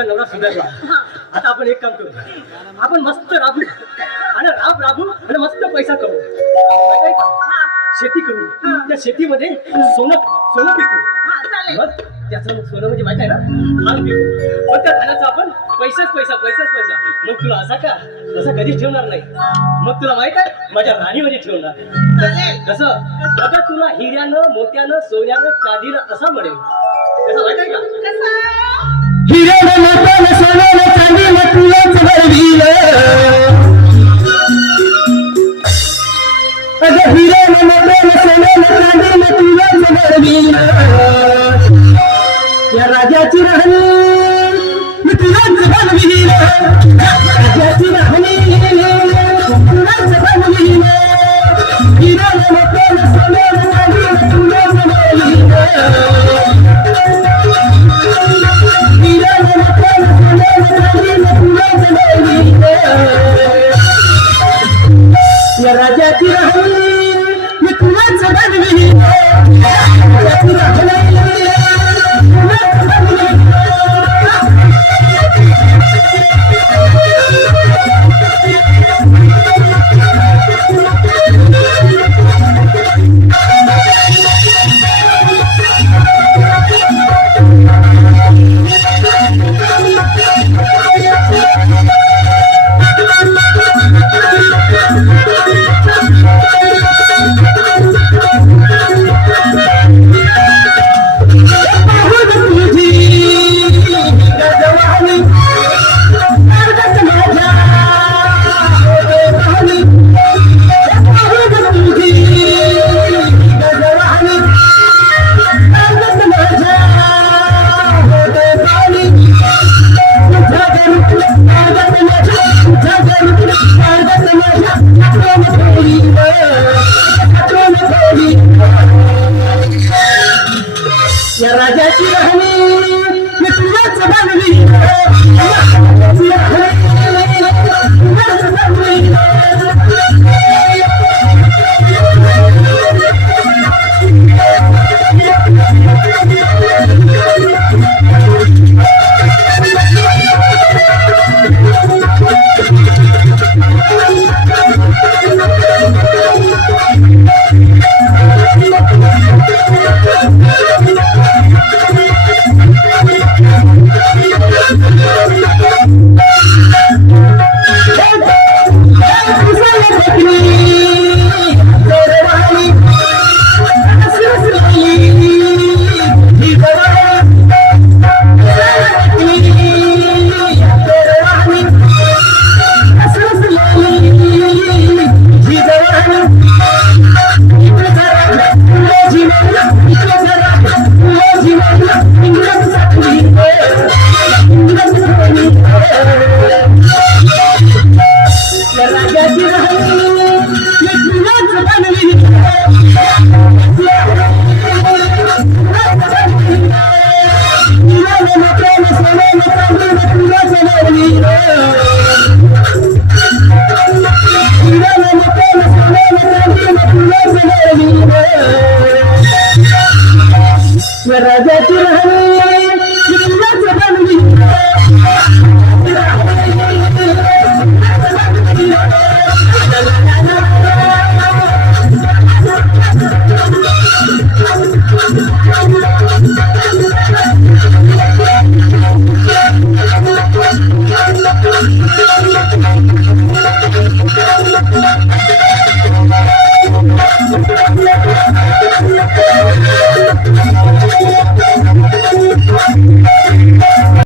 तुझा नवरा सुधारला. आता आपण एक काम करू, आपण मस्त राबू आणि राबू आणि मस्त पैसा करू. माहिती आहे का? शेती करू, त्या शेतीमध्ये सोनं पिकू. मग त्याचं मग सोनं म्हणजे माहिती आहे ना, धान पिकू. मग त्या धानाचा आपण पैसाच पैसा. मग तुला असा का तसा कधीच ठेवणार नाही. मग तुला माहित आहे माझ्या राणीमध्ये ठेवणार. कसं आता तुला हिऱ्यानं मोत्यानं सोन्यानं चांदीनं असं म्हणेल. कसं माहित आहे का? हिऱ्यानं मोत्यानं सोन्यानं चांदीनं तुलाच बनविलं. अगं हिऱ्यानं मोत्यानं सोन्यानं चांदीनं तुलाच बनविलं. या राजाची राहणी मी तुलाच बनविलं. राजाची राहणी तुलाच बनविलं. हिऱ्यानं मोत्यानं सोन्यानं चांदीनं तुलाच बनविलं. या राजाची राहणी मी तुलाच बनविली. राजाची राहणी तुलाच बनविली. या राजाची राहणी